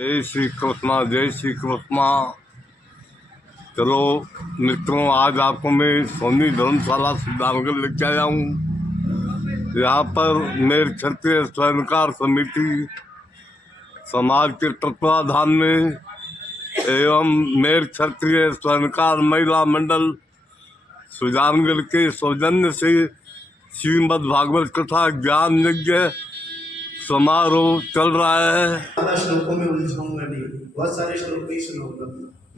जय श्री कृष्णा, जय श्री कृष्णा। चलो मित्रों, आज आपको मैं सोनी धर्मशाला सिद्धार्थनगर लेके आया हूँ। यहाँ पर मेर क्षत्रिय स्वर्णकार समिति समाज के तत्वाधान में एवं मेर क्षत्रिय स्वर्णकार महिला मंडल सुजानगढ़ के सौजन्य से श्रीमद् भागवत कथा ज्ञान यज्ञ समारोह चल रहा है। ज्यादा श्लोकों में उलझाऊंगा नहीं, बहुत सारे श्लोक ही सुनाऊंगा।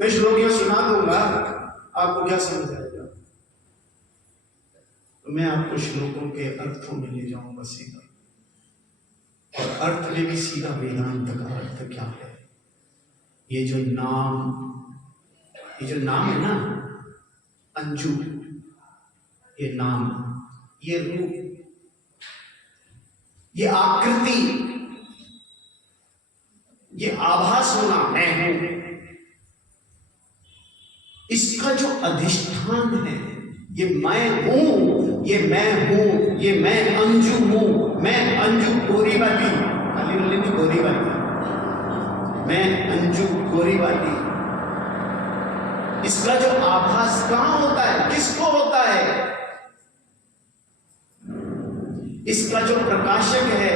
मैं श्लोक यह सुना दूंगा, आपको क्या समझ आएगा? तो मैं आपको श्लोकों के अर्थों में ले जाऊंगा सीधा, और अर्थ में भी सीधा वेदांत का अर्थ क्या है। ये जो नाम है ना, अंजू, ये नाम, ये रूप, ये आकृति, ये आभास होना, मैं हूं, इसका जो अधिष्ठान है, ये मैं हूं, ये मैं हूं, ये मैं अंजू हूं। मैं अंजू गोरी वाली, काली वाली नहीं, गोरी वाली, मैं अंजू गोरी वाली। इसका जो आभास कहां होता है, किसको होता है? इसका जो प्रकाशक है,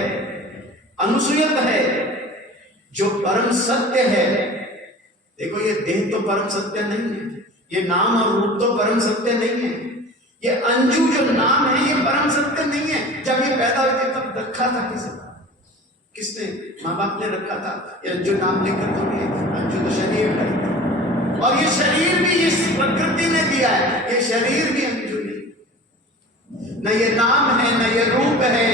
अनुसूयक है, जो परम सत्य है। देखो, ये देह तो परम सत्य नहीं है, ये नाम और रूप तो परम सत्य नहीं है, ये अंजू जो नाम है ये परम सत्य नहीं है। जब ये पैदा हुए तब रखा था किसने? माँ बाप ने रखा था। ये अंजू नाम लेकर तो नहीं, अंजू तो शरीर है, और ये शरीर भी इस प्रकृति ने दिया है, ये शरीर भी अंजू नहीं। न ये नाम है, न ये रूप है,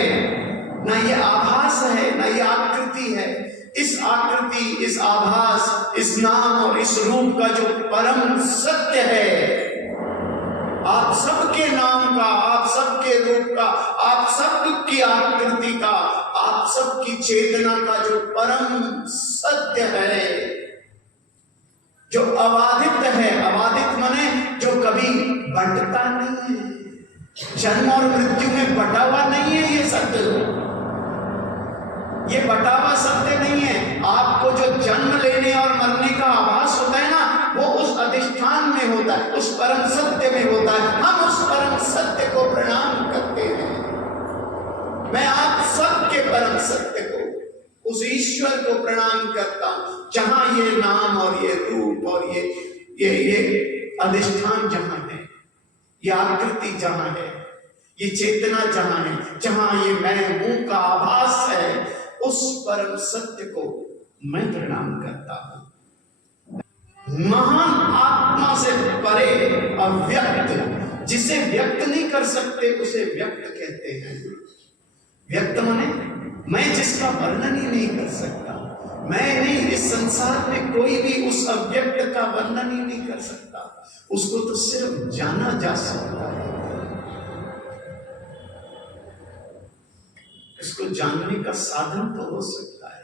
न ये आभास है, न ये आकृति है। इस आकृति, इस आभास, इस नाम और इस रूप का जो परम सत्य है, आप सबके नाम का, आप सबके रूप का, आप सबकी आकृति का, आप सबकी चेतना का जो परम सत्य है, जो अबाधित है। अबाधित माने जो कभी बंटता नहीं है, जन्म और मृत्यु में बटा हुआ नहीं है। ये सत्य, ये बटा हुआ सत्य नहीं है। आपको जो जन्म लेने और मरने का आभास होता है ना, वो उस अधिष्ठान में होता है, उस परम सत्य में होता है। हम उस परम सत्य को प्रणाम करते हैं। मैं आप सबके परम सत्य को, उस ईश्वर को प्रणाम करता हूं, जहां ये नाम और ये रूप और ये अधिष्ठान जहां है, ये आकृति जहां है, ये चेतना जहां है, जहां ये मैं हूं का आभास है, उस परम सत्य को मैं प्रणाम करता हूं। महान आत्मा से परे अव्यक्त, जिसे व्यक्त नहीं कर सकते उसे व्यक्त कहते हैं। व्यक्त माने मैं जिसका वर्णन ही नहीं कर सकता। मैं नहीं, इस संसार में कोई भी उस अव्यक्त का वर्णन ही नहीं कर सकता। उसको तो सिर्फ जाना जा सकता है। इसको जानने का साधन तो हो सकता है।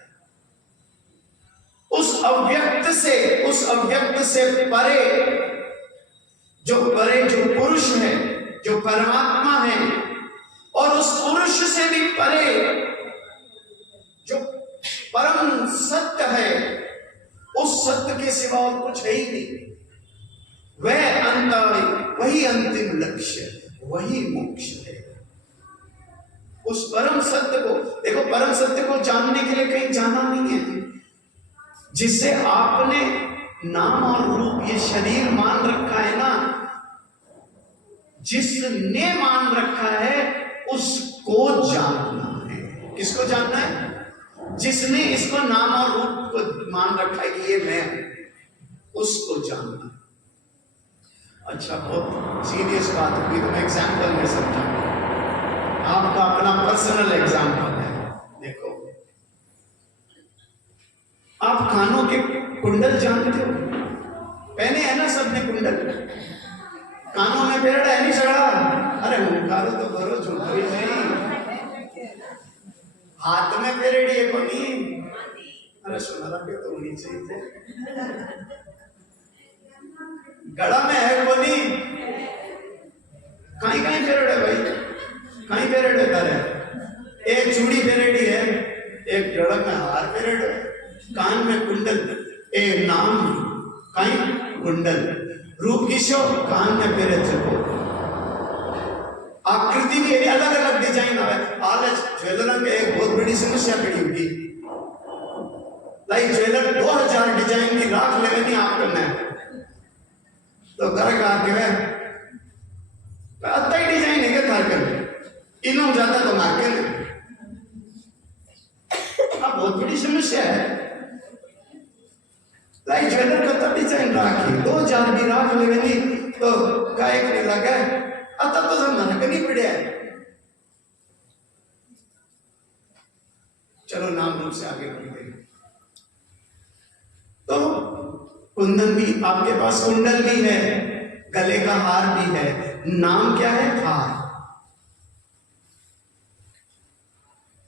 उस अव्यक्त से परे, जो पुरुष है, जो परमात्मा है, और उस पुरुष से भी परे जो परम सत्य है, उस सत्य के सिवा और कुछ है ही नहीं। वही अंतिम लक्ष्य, वही मोक्ष है। उस परम सत्य को देखो, परम सत्य को जानने के लिए कहीं जाना नहीं है। जिसे आपने नाम और रूप, ये शरीर मान रखा है ना, जिसने मान रखा है उसको जानना है। किसको जानना है? जिसने इसको नाम और रूप को मान रखा है कि ये मैं हूं, उसको जानना है। अच्छा, बहुत सीरियस बात होगी तो मैं एग्जाम्पल में समझाऊंगा। आपका अपना पर्सनल एग्जाम्पल है। देखो, आप कानों के कुंडल जानते हो? पहने है ना सबने कुंडल? कानों में पेड़ है नहीं सड़ा? अरे मुखारो तो करो, झूठो ही नहीं। हाथ में पेरेडी है को नहीं? अरे सुना रखे तो होनी चाहिए थे। गड़ा में है को नहीं? कहीं कहीं पेरेड है भाई, कहीं पेरेड है। एक चूड़ी पेरेडी है, एक गड़ा में हार पेरेड है। कान में कुंडल, ए नाम काई कुंडल, रूप किशो कान में पेरे चको, आकृति भी अलग अलग डिजाइन आवे। आज ज्वेलर में एक बहुत बड़ी समस्या खड़ी होगी, लाइक ज्वेलर 2000 डिजाइन की राख लेवे नहीं आप करना है तो घर का के अत्ता ही डिजाइन है क्या थार कर इनो जाता तो मार्केट अब बहुत बड़ी समस्या है। लाइक ज्वेलर का तब डिजाइन राखी 2000 भी राख लेवे नहीं तो काय के लगा अत्ता तो सब मन करनी पड़े है। चलो नाम रूप से आगे बढ़ते हैं। तो कुंदन भी आपके पास, कुंडल भी है, गले का हार भी है, नाम क्या है? हार।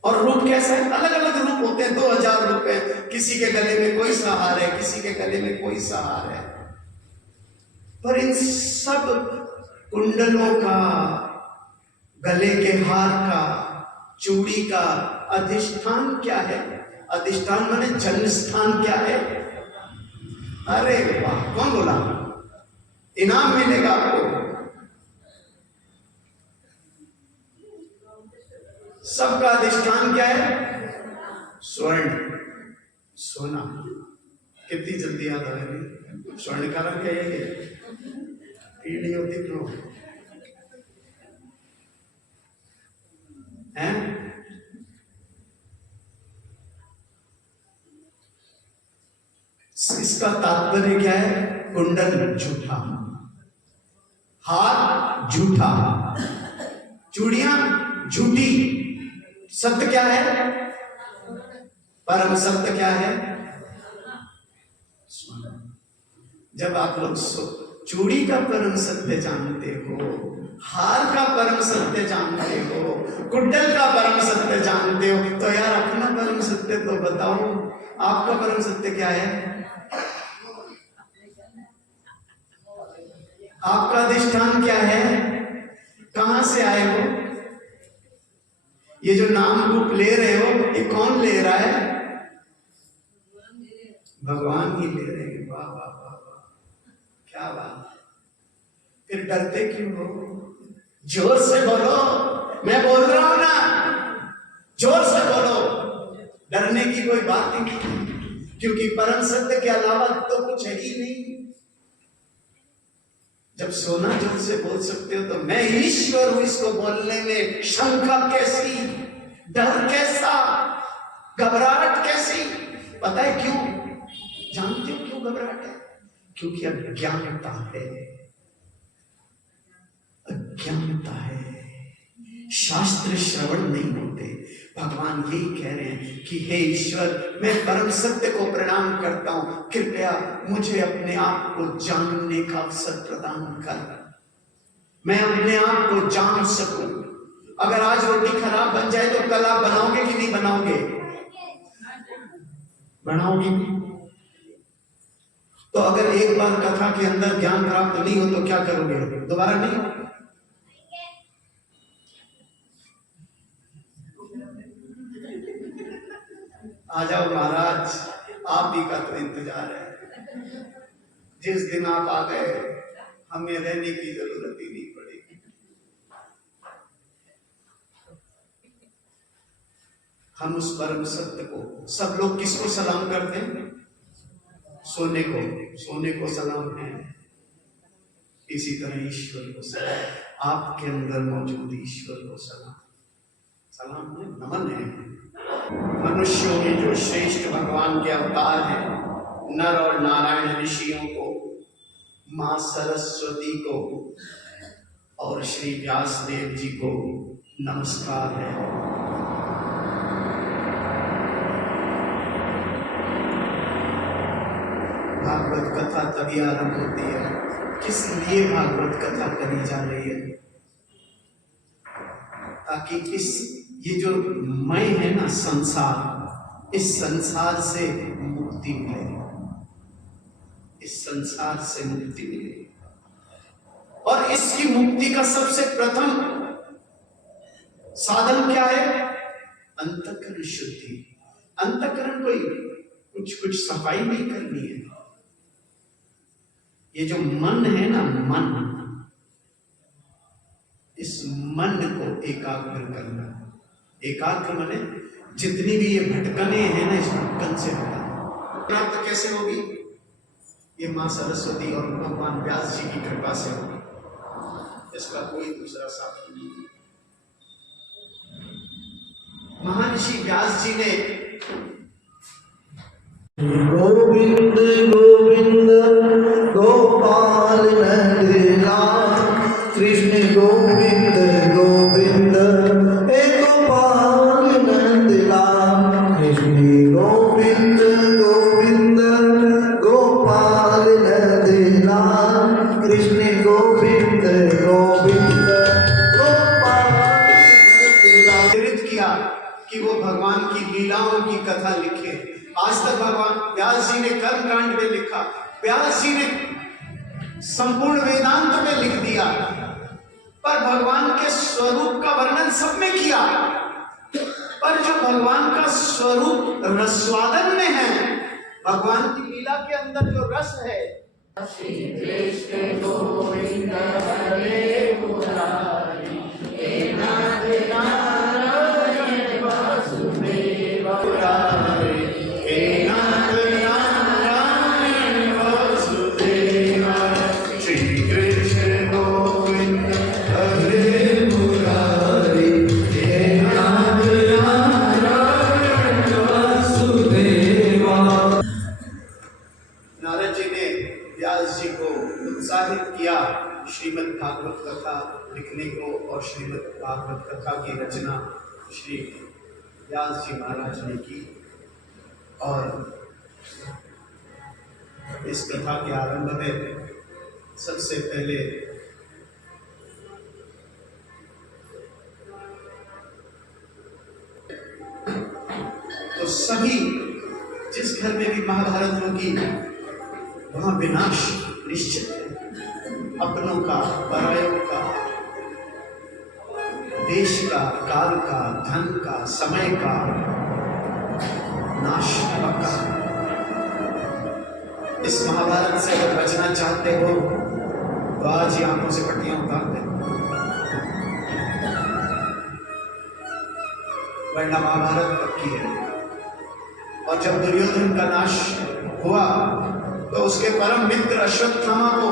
और रूप कैसा है? अलग अलग रूप होते हैं, 2000 रूप है, किसी के गले में कोई सा हार है, किसी के गले में कोई सा हार है, पर इन सब कुंडलों का, गले के हार का, चूड़ी का अधिष्ठान क्या है? अधिष्ठान माने जन्म स्थान क्या है? अरे वाह, कौन बोला? इनाम मिलेगा आपको। सबका अधिष्ठान क्या है? स्वर्ण, सोना। कितनी जल्दी याद आ गई। स्वर्ण का रंग क्या है? पीली होती क्यों है? इसका तात्पर्य क्या है? कुंडल झूठा, हार झूठा, चूड़ियां झूठी, सत्य क्या है? परम सत्य क्या है? जब आप लोग चूड़ी का परम सत्य जानते हो, हार का परम सत्य जानते हो, कुंडल का परम सत्य जानते हो, तो यार अपना परम सत्य तो बताओ। आपका परम सत्य क्या है? आपका अधिष्ठान क्या है? कहां से आए हो? ये जो नाम रूप ले रहे हो, ये कौन ले रहा है? भगवान ही ले रहे हैं। वाह वाह वाह वाह, क्या बात। फिर डरते क्यों हो? जोर से बोलो, मैं बोल रहा हूं ना, जोर से बोलो। डरने की कोई बात नहीं, क्योंकि परम सत्य के अलावा तो कुछ है ही नहीं। जब सोना जोर से बोल सकते हो तो मैं ईश्वर हूं, इसको बोलने में शंका कैसी, डर कैसा, घबराहट कैसी? पता है क्यों? जानते हो क्यों घबराहट है? क्योंकि अज्ञानता है, अज्ञानता है। शास्त्र श्रवण नहीं होते। भगवान यही कह रहे हैं कि हे ईश्वर, मैं परम सत्य को प्रणाम करता हूं, कृपया मुझे अपने आप को जानने का अवसर प्रदान कर, मैं अपने आप को जान सकूं। अगर आज रोटी खराब बन जाए तो कल आप बनाओगे कि नहीं बनाओगे? बनाओगे। तो अगर एक बार कथा के अंदर ज्ञान प्राप्त नहीं हो तो क्या करोगे? दोबारा नहीं हो। आ जाओ महाराज, आप ही का तो इंतजार है। जिस दिन आप आ गए, हमें रहने की जरूरत ही नहीं पड़ेगी। हम उस परम सत्य को, सब लोग किसको सलाम करते हैं? सोने को, सोने को सलाम है। इसी तरह ईश्वर को सलाम, आपके अंदर मौजूद ईश्वर को सलाम, सलाम है, नमन है। मनुष्यों में जो श्रेष्ठ भगवान के अवतार हैं, नर और नारायण ऋषियों को, मां सरस्वती को और श्री व्यासदेव जी को नमस्कार है। भागवत कथा तभी आरंभ होती है, किस लिए भागवत कथा करी जा रही है? ताकि ये जो मैं है ना, संसार, इस संसार से मुक्ति मिले, इस संसार से मुक्ति मिले। और इसकी मुक्ति का सबसे प्रथम साधन क्या है? अंतःकरण शुद्धि। अंतःकरण कोई कुछ कुछ सफाई नहीं करनी है। ये जो मन है ना, मन, इस मन को एकाग्र करना। एकाग्र माने जितनी भी ये भटकने हैं ना, इस भटकन से हटाना। प्राप्त कैसे होगी? ये मां सरस्वती और भगवान व्यास जी की कृपा से होगी। इसका कोई दूसरा साथी नहीं। महर्षि व्यास जी ने गोविंद गोविंद गोपाल नंदलाल कृष्ण गोविंद गोविंद हे गोपाल नंदलाल कृष्ण गोविंद गोविंद गोपाल नंदलाल कृष्ण गोविंद गोविंद गोपाल नंदलाल। प्रेरित किया कि वो भगवान की लीलाओं की कथा लिखे। आज तक भगवान व्यास जी ने कर्म कांड में लिखा, व्यास जी ने संपूर्ण वेदांत में लिख दिया, पर भगवान के स्वरूप का वर्णन सब में किया। पर जो भगवान का स्वरूप रसवादन में है, भगवान की लीला के अंदर जो रस है, श्री कृष्ण गोविंद हरे मुरारी हे नाथ नारायण वासुदेव मुरारी हे नाथ नारायण वासुदेव। श्री कृष्ण गोविंद हरे मुरारी हे नाथ नारायण वासुदेव। नारद जी ने व्यास जी को उत्साहित किया श्रीमद् भागवत कथा लिखने को, और श्रीमद् भागवत कथा की रचना श्री व्यास जी महाराज ने की। और इस कथा के आरंभ में सबसे पहले तो सभी, जिस घर में भी महाभारत होगी वहां विनाश निश्चित है। अपनों का, परायों का, देश का, काल का, धन का, समय का नाश पक्का। इस महाभारत से अगर बचना चाहते हो तो आज ही आंखों से पट्टियां उतार दे, वरना महाभारत पक्की है। और जब दुर्योधन का नाश हुआ तो उसके परम मित्र अश्वत्थामा को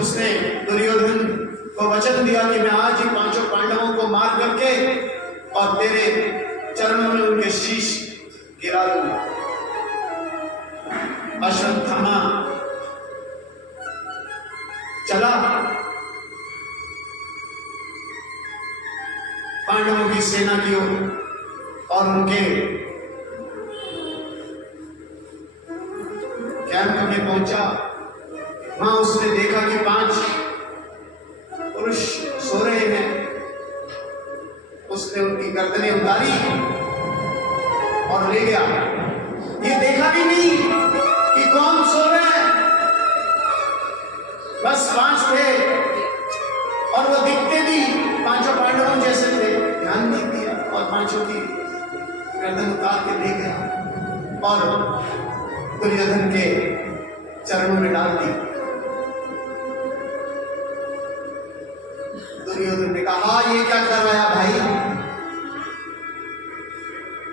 उसने, दुर्योधन को वचन दिया कि मैं आज ही पांचों पांडवों को मार करके और तेरे चरणों में उनके शीश गिरा दूंगा। अश्वत्थामा चला पांडवों की सेना की ओर और उनके कैंप में पहुंचा। वहां उसने देखा कि 5 पुरुष सो रहे हैं। उसने उनकी गर्दनें उतारी और ले गया। ये देखा भी नहीं कि कौन सो रहे हैं, बस 5 थे और वो दिखते भी पांचों पांडवों जैसे थे। ध्यान नहीं दिया और पांचों की गर्दन उतार के ले गया और दुर्योधन के चरणों में डाल दी। दुर्योधन ने कहा, ये क्या कराया भाई?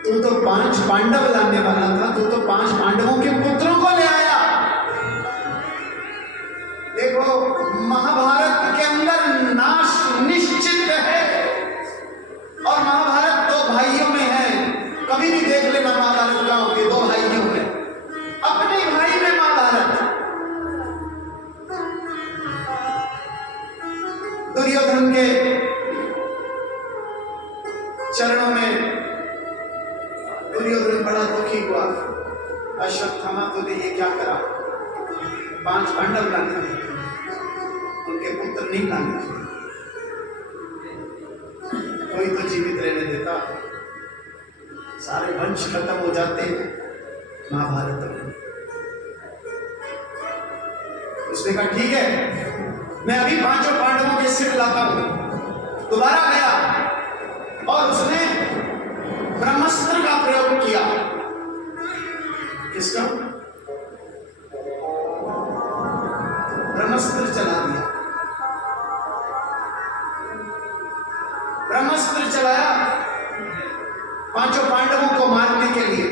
तू तो 5 पांडव लाने वाला था, तू तो 5 पांडवों के पुत्रों को ले आया। देखो, महाभारत के अंदर नाश निश्चित है और महाभारत 2 भाइयों में है। कभी भी देख लेना महाभारत गांव के 2 भाइयों में, अपने भाई में महाभारत। दुर्योधन के चरणों में दुर्योधन बड़ा दुखी हुआ। अश्वत्थामा तूने ये क्या करा? 5 पांडव लाने थे, उनके पुत्र नहीं लाने थे। कोई तो जीवित रहने देता, सारे वंश खत्म हो जाते हैं महाभारत में। उसने कहा ठीक है, मैं अभी 5 पांडवों के सिर लाता हूं। दोबारा गया और उसने ब्रह्मास्त्र का प्रयोग किया किसका? ब्रह्मास्त्र चला दिया। ब्रह्मास्त्र चलाया पांचों पांडवों को मारने के लिए,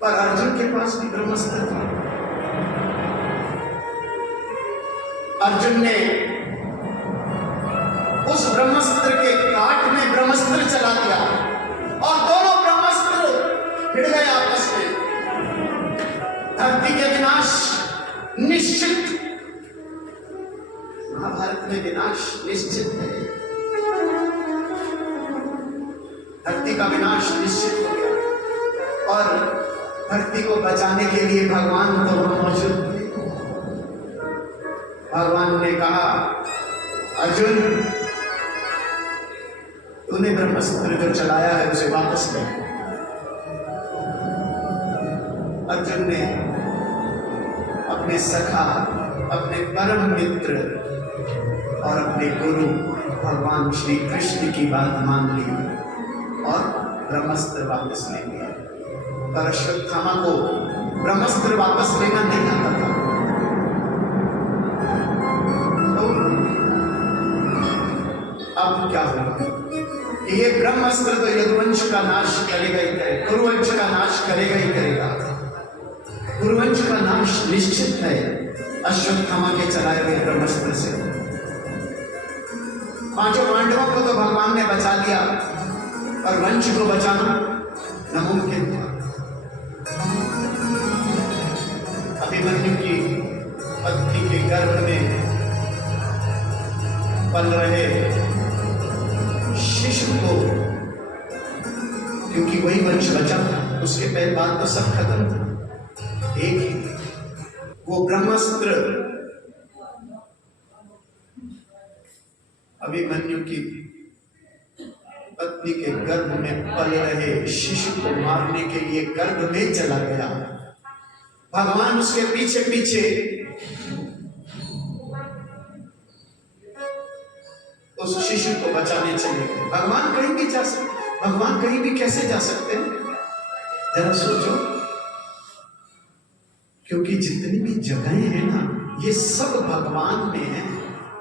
पर अर्जुन के पास भी ब्रह्मास्त्र था। अर्जुन ने उस ब्रह्मास्त्र के काट में ब्रह्मास्त्र चला दिया और दोनों ब्रह्मास्त्र भिड़ गए आपस में। धरती के विनाश निश्चित, महाभारत में विनाश निश्चित है। धरती का विनाश निश्चित हो गया और धरती को बचाने के लिए भगवान तो मौजूद थे। भगवान ने कहा, अर्जुन तूने ब्रह्मास्त्र जो चलाया है उसे वापस ले। अर्जुन ने अपने सखा, अपने परम मित्र और अपने गुरु भगवान श्री कृष्ण की बात मान ली और ब्रह्मास्त्र वापस ले लिया। पर अश्वत्थामा को ब्रह्मास्त्र वापस लेना नहीं आता था। तो अब क्या होगा? ये ब्रह्मास्त्र तो यदुवंश का नाश करेगा ही करेगा, कुरुवंश का नाश करेगा ही करेगा। कुरुवंश का नाश निश्चित है अश्वत्थामा के चलाए हुए ब्रह्मास्त्र से। पांचों पांडवों को तो भगवान ने बचा लिया, और वंश को बचाना नामुमकिन था। अभिमन्यु की पत्नी के गर्भ में पल रहे शिशु को, क्योंकि वही वंश बचा था, उसके पहले बाद तो सब खत्म था। एक ही वो ब्रह्मास्त्र अभिमन्यु की पत्नी के गर्भ में पल रहे शिशु को मारने के लिए गर्भ में चला गया। भगवान उसके पीछे पीछे उस शिशु को बचाने चले गए। भगवान कहीं भी जा सकते, भगवान कहीं भी कैसे जा सकते हैं? जरा सोचो, क्योंकि जितनी भी जगहें हैं ना, ये सब भगवान में है।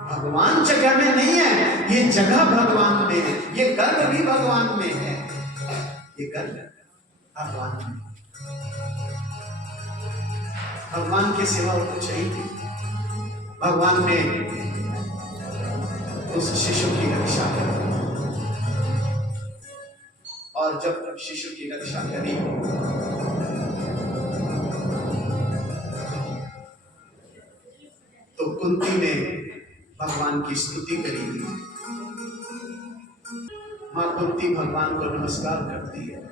भगवान जगह में नहीं है, ये जगह भगवान में है। ये गर्भ भी भगवान में है, ये गर्भ भगवान में। भगवान के सिवा और कुछ है ही नहीं। भगवान ने उस शिशु की रक्षा करी, और जब शिशु की रक्षा करी तो कुंती ने भगवान की स्तुति करी। मां कुंती भगवान को नमस्कार करती है,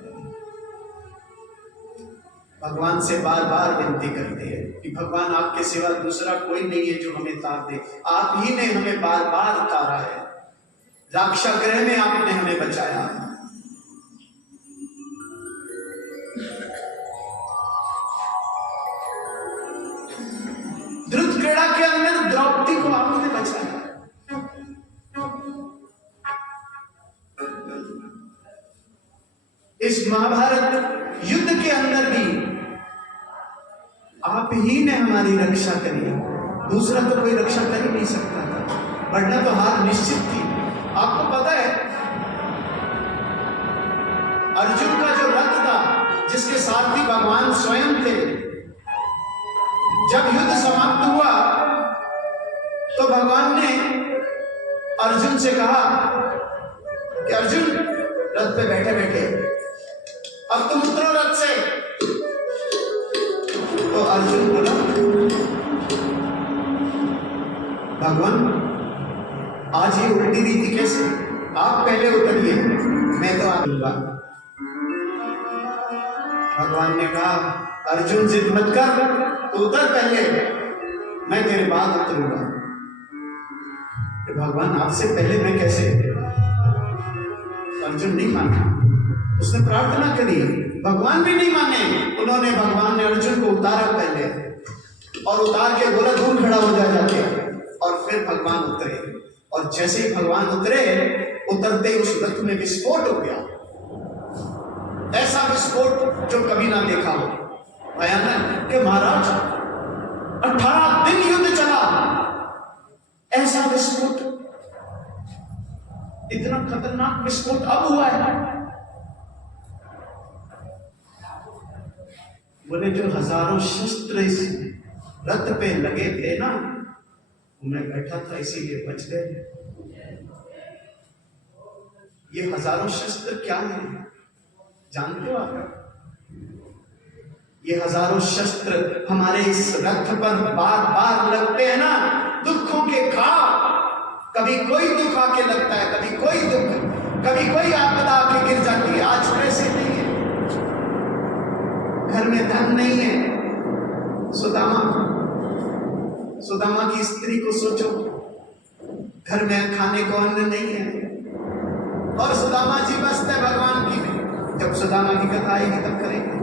भगवान से बार बार विनती करती है कि भगवान आपके सिवा दूसरा कोई नहीं है जो हमें तार दे। आप ही ने हमें बार बार तारा है, राक्षागृह में आपने हमें बचाया। द्रुत क्रीड़ा के अंदर द्रौपदी को आपने बचाया। इस महाभारत युद्ध के अंदर भी आप ही ने हमारी रक्षा करी, दूसरा तो कोई रक्षा कर ही नहीं सकता था, वरना तो हार निश्चित थी। आपको पता है अर्जुन का जो रथ था, जिसके साथ भी भगवान स्वयं थे, जब युद्ध समाप्त हुआ तो भगवान ने अर्जुन से कहा कि अर्जुन रथ पे बैठे बैठे अब तुम उतरो रथ से। तो अर्जुन बोला, भगवान आज ये उल्टी रीति कैसे? आप पहले उतरिए, मैं तो आऊंगा। भगवान ने कहा, अर्जुन जिद मत कर, तो उतर पहले, मैं तेरे बाद उतरूंगा। भगवान आपसे पहले मैं कैसे? अर्जुन नहीं माना, उसने प्रार्थना करी, भगवान भी नहीं माने। उन्होंने, भगवान ने अर्जुन को उतारा पहले, और उतार के बोला दूर खड़ा हो जाके, और फिर भगवान उतरे। और जैसे ही भगवान उतरे, उतरते ही उस रथ में विस्फोट हो गया। ऐसा विस्फोट जो कभी ना देखा हो। भयानक कि महाराज 18 दिन युद्ध चला, ऐसा विस्फोट, इतना खतरनाक विस्फोट अब हुआ है। बोले जो हजारों शस्त्र इस रथ पे लगे थे ना, मैं बैठा था इसीलिए बच गए। ये हजारों शस्त्र क्या है जानते हो आप? ये हजारों शस्त्र हमारे इस रथ पर बार बार लगते हैं ना, दुखों के घाव। कभी कोई दुख आके लगता है, कभी कोई दुख, कभी कोई आपदा आके गिर जाती है। आज वैसे नहीं है, घर में धन नहीं है। सुदामा की स्त्री को सोचो, घर में खाने को अन्न नहीं है और सुदामा जी मस्त है भगवान की। जब सुदामा की कथा आएगी तब करेंगे।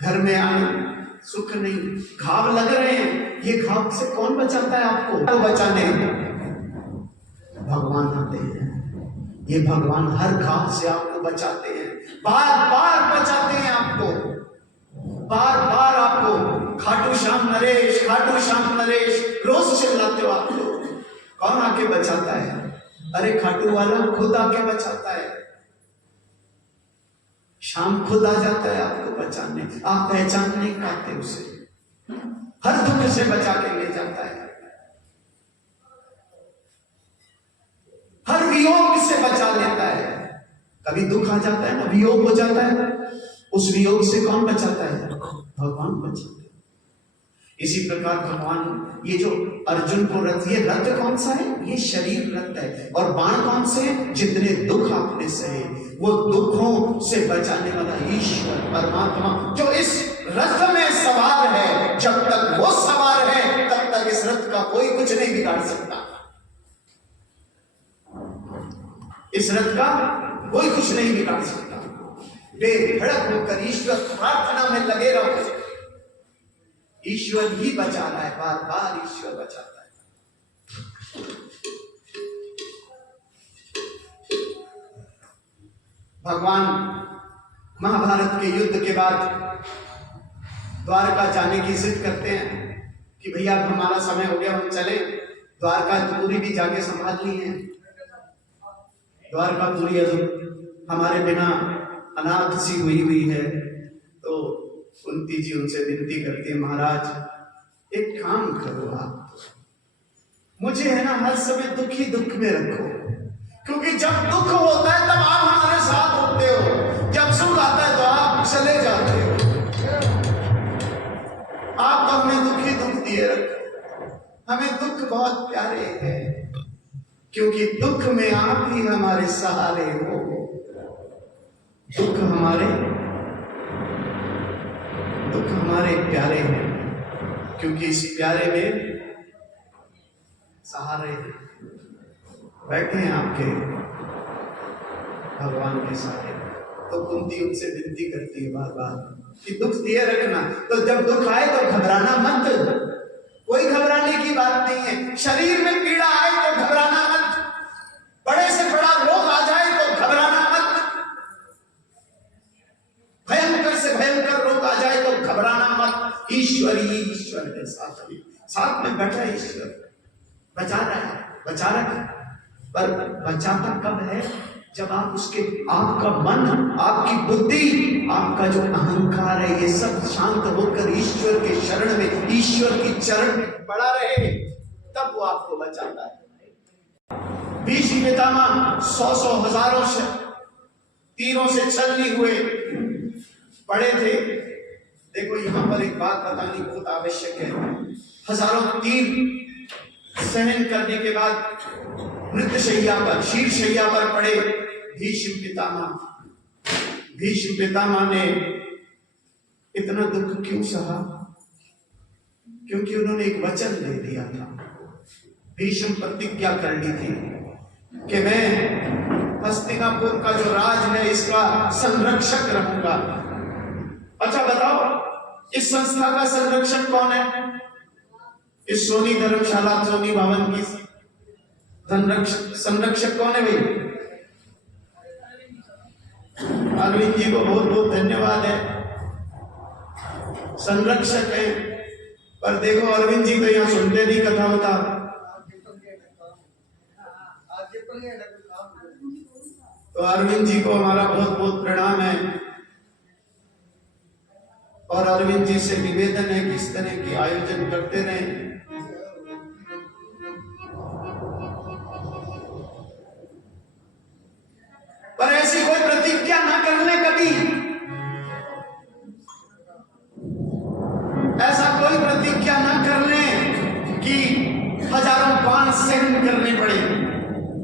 घर में आए, सुख नहीं, घाव लग रहे हैं। ये घाव से कौन बचाता है आपको? तो बचाने भगवान आते हैं। ये भगवान हर घाव से आपको बचाते हैं, बार बार बचाते हैं आपको, बार बार आपको। खाटू श्याम नरेश, खाटू श्याम नरेश रोज चिल्लाते हो आप लोग। कौन आके बचाता है? अरे खाटू वाला खुद आके बचाता है। शाम खुद आ जाता है आपको बचाने। आप पहचान नहीं पाते उसे, हर दुख से बचा के ले जाता है, हर वियोग से बचा लेता है। कभी दुख आ जाता है ना, वियोग हो जाता है, उस वियोग से कौन बचाता है? भगवान बचाता है। इसी प्रकार भगवान, ये जो अर्जुन को रथ, ये रथ कौन सा है? ये शरीर रथ है। और बाण कौन से? जितने दुख आपने सहे, वो दुखों से बचाने वाला ईश्वर परमात्मा जो इस रथ में सवार है। जब तक वो सवार है तब तक इस रथ का कोई कुछ नहीं बिगाड़ सकता। इस रथ का कोई कुछ नहीं बिगाड़ सकता। बेधड़क होकर ईश्वर प्रार्थना में लगे रहो। ईश्वर ही बचा रहा है, बार बार ईश्वर बचाता है। भगवान महाभारत के युद्ध के बाद द्वारका जाने की जिद करते हैं कि भैया अब हमारा समय हो गया, हम चले। द्वारकापुरी भी जाके संभाल ली है। द्वारकापुरी हमारे बिना अनाथ सी हुई है। तो कुंती जी उनसे विनती करती है, महाराज एक काम करो, आप मुझे है ना हर समय दुखी दुख में रखो, क्योंकि जब दुख होता है तब आप हमारे साथ होते हो, जब सुख आता है तो आप चले जाते हो। आप तो हमें दुखी दुख दिए रखो। हमें दुख बहुत प्यारे हैं, क्योंकि दुख में आप ही हमारे सहारे हो। दुख हमारे प्यारे हैं, क्योंकि इस प्यारे में सहारे हैं। बैठे हैं आपके भगवान के सहारे। तो कुंती उनसे विनती करती है बार बार कि दुख दिए रखना। तो जब दुख आए तो घबराना मत, कोई घबराने की बात नहीं है। शरीर में पीड़ा आए तो घबराना मत, बड़े से बड़ा रोग आ जाए तो घबराना मत, भयंकर से भयंकर रोग आ जाए तो घबराना मत। ईश्वर ही ईश्वर है, साथ में बैठा ईश्वर बचा रहा है। पर बचाता कब है? जब आप उसके, आपका मन, आपकी बुद्धि, आपका जो अहंकार है, ये सब शांत होकर ईश्वर के शरण में, ईश्वर की चरण में पड़ा रहे, तब वो आपको बचाता है। भीष्म पितामह 100 हजारों से तीरों से छलनी हुए पड़े थे। देखो यहां पर एक बात बतानी बहुत आवश्यक है। हजारों तीर सहन करने के बाद मृत शैया पर, शीर शैया पर पड़े भीष्म पितामह ने इतना दुख क्यों सहा? क्योंकि उन्होंने एक वचन दे दिया था। भीष्म प्रतिज्ञा कर ली थी कि मैं हस्तिनापुर का जो राज है इसका संरक्षक रहूंगा। अच्छा बताओ, इस संस्था का संरक्षक कौन है? इस सोनी धर्मशाला, सोनी भवन की संरक्षक कौन है भाई? अरविंद जी को बहुत बहुत धन्यवाद है, संरक्षक है। पर देखो अरविंद जी तो यहाँ सुनते नहीं कथा होता, तो अरविंद जी को हमारा बहुत बहुत प्रणाम है। और अरविंद जी से निवेदन है कि इस तरह के आयोजन करते रहें। पर ऐसी कोई प्रतिज्ञा ना कर ले कभी, ऐसा कोई प्रतिज्ञा ना कर ले कि हजारों बाण सहन करने पड़े।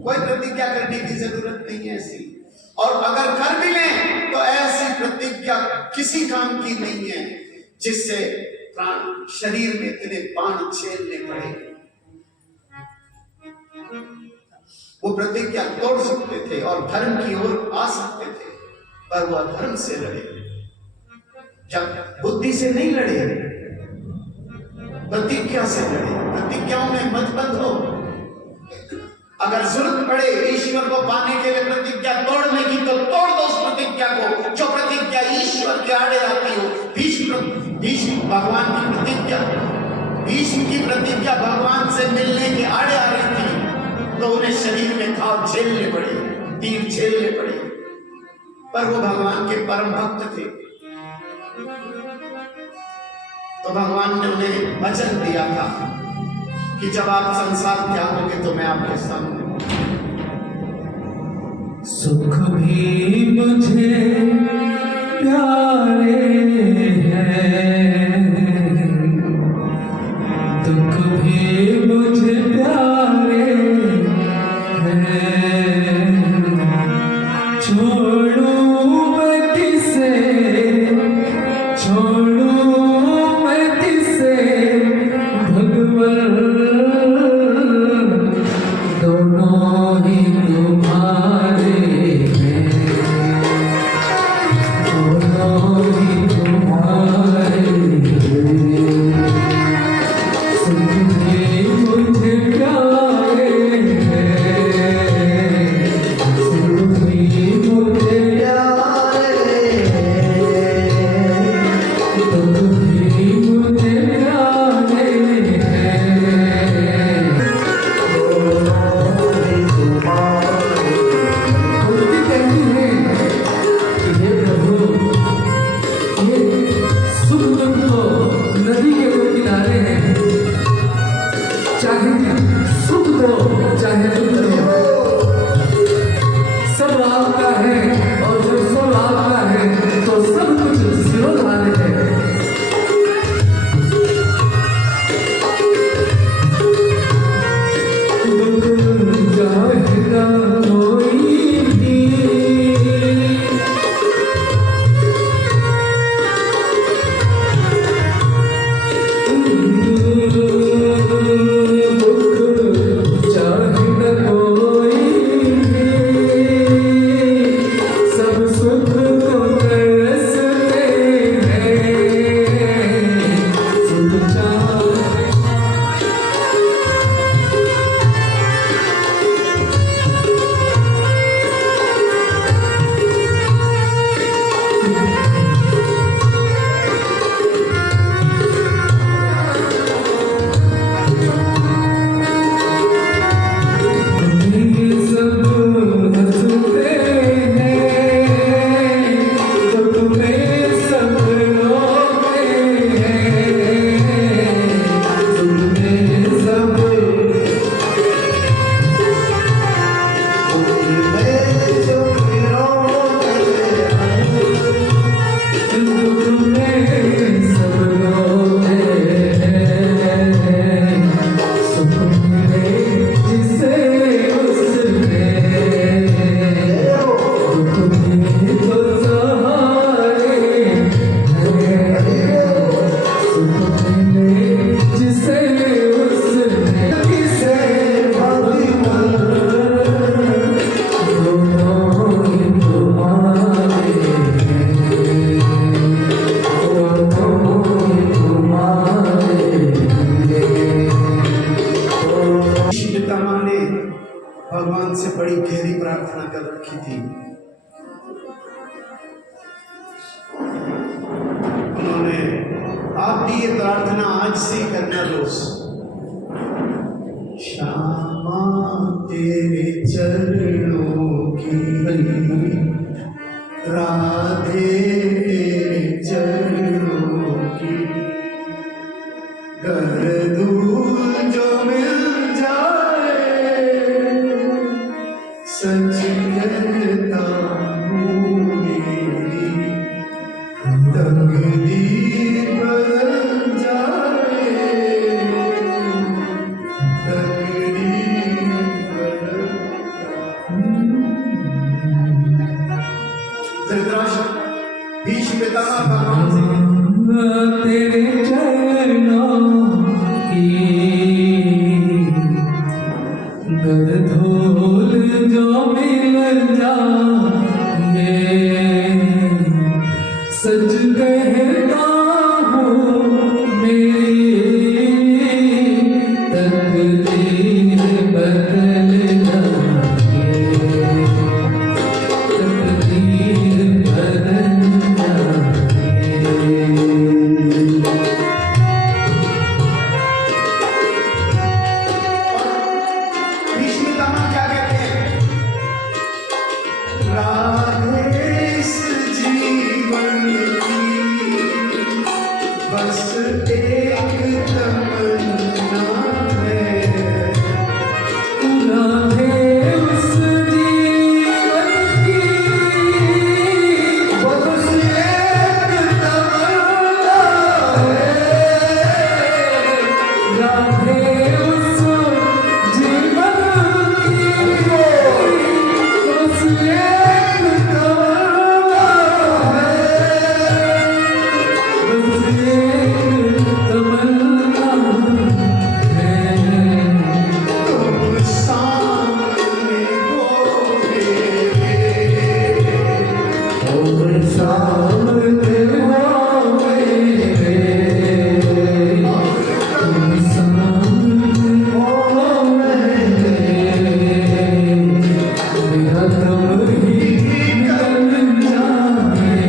कोई प्रतिज्ञा करने की जरूरत नहीं है ऐसी, और अगर कर भी लें तो ऐसी प्रतिज्ञा किसी काम की नहीं है जिससे प्राण शरीर में इतने बाण झेलने पड़े। वो प्रतिज्ञा तोड़ सकते थे और धर्म की ओर आ सकते थे, पर वह धर्म से लड़े, जब बुद्धि से नहीं लड़े, प्रतिज्ञा से लड़े। प्रतिज्ञाओं में मत बंधो। अगर जरूरत पड़े ईश्वर को पाने के लिए प्रतिज्ञा तोड़ने की, तो तोड़ दो उस प्रतिज्ञा को जो प्रतिज्ञा ईश्वर के आड़े आती हो। भीष्म भगवान की प्रतिज्ञा, भीष्म की प्रतिज्ञा भगवान से मिलने के आड़े आ रही थी, तो उन्हें शरीर में घाव झेलने पड़े, तीर झेलने पड़े, पर वो भगवान के परम भक्त थे। तो भगवान ने उन्हें वचन दिया था कि जब आप संसार त्यागोगे तो मैं आपके सामने। सुख भी मुझे प्यारे हैं, दुख भी मुझे प्यारे हैं, छोड़ूं मैं किसे, छोड़ूं मैं किसे, भगवान दोनों ही तुम्हारे हैं। आप भी ये प्रार्थना आज से ही करना रोज। श्यामा तेरे चरणों की, राधे तेरे चरणों की, कर दूर जो मिल जाए, सच कहता हूँ मेरी तकदीर बदल जाए, तकदीर बदल। धृतराष्ट्र भीष्म पितामह भगवान से तेरे चरणों की गर धूल जो मिल जाए, सच कहता हूँ मेरी तकदीर बदल जाए, तकदीर बदल जाए। भीष्म पितामह क्या कहते हैं? राधे इस जीवन की बस एक तमन्ना है, राधे उस जीवन की बस एक तमन्ना है, राधे उस जीवन की बस एक तमन्ना है, बस एक तमन्ना है। तुम सामने हो मेरे, और सामने हो मेरे, तुम सामने हो मेरे, मेरा दम ही निकल जाए,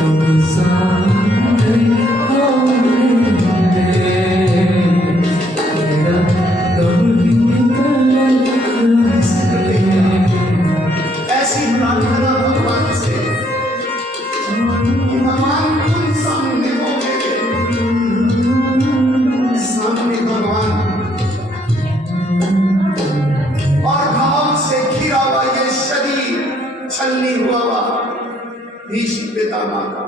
तुम सामने हो मेरे, मेरा दम ही निकल जाए। ऐसी प्रार्थना भगवान से कि भगवान तुम सामने हो मेरे, सामने भगवान, और घाव से घिरा हुआ ये शरीर छलनी हुआ भीष्म पितामह का।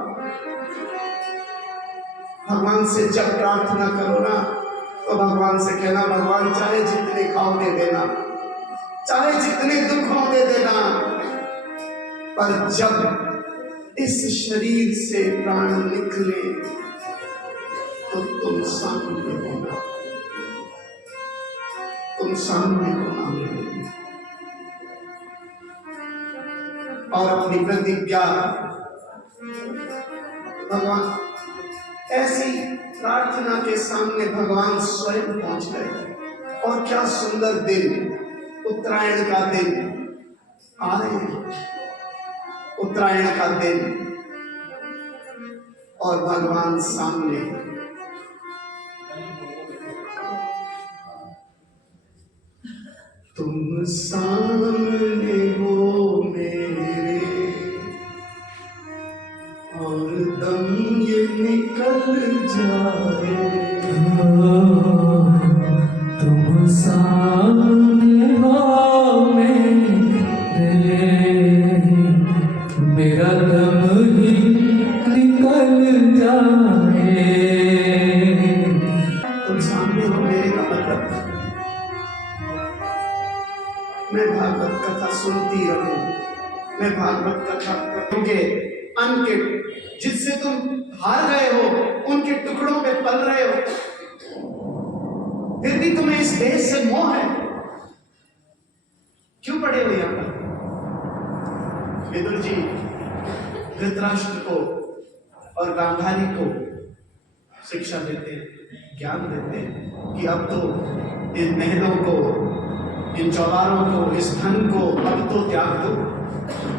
भगवान से जब प्रार्थना करो ना तो भगवान से कहना, भगवान चाहे जितने खाओ दे देना, चाहे जितने दुख हो दे देना, पर जब इस शरीर से प्राण निकले तो तुम सामने होना, तुम सामने होना मेरे। और अपनी प्रतिज्ञा भगवान, ऐसी प्रार्थना के सामने भगवान स्वयं पहुंच गए। और क्या सुंदर दिन, उत्तरायण का दिन आए, उत्तरायण का दिन, और भगवान सामने। तुम सामने हो मेरे, और दम ये निकल जाए, तुम सामने हो मेरे, मेरा दम ही निकल जाए। तुम सामने हो मेरे का मतलब मैं भागवत कथा सुनती रहूं, मैं भागवत कथा करूंगे, अन्न के जिससे तुम हार गए हो उनके टुकड़ों पे पल रहे हो, फिर भी तुम्हें इस देश से मोह है, क्यों पड़े हो यहां पर? विदुर जी धृतराष्ट्र को और गांधारी को शिक्षा देते हैं, ज्ञान देते हैं कि अब तो इन महलों को, इन चौबारों को, इस धन को अब तो त्याग दो,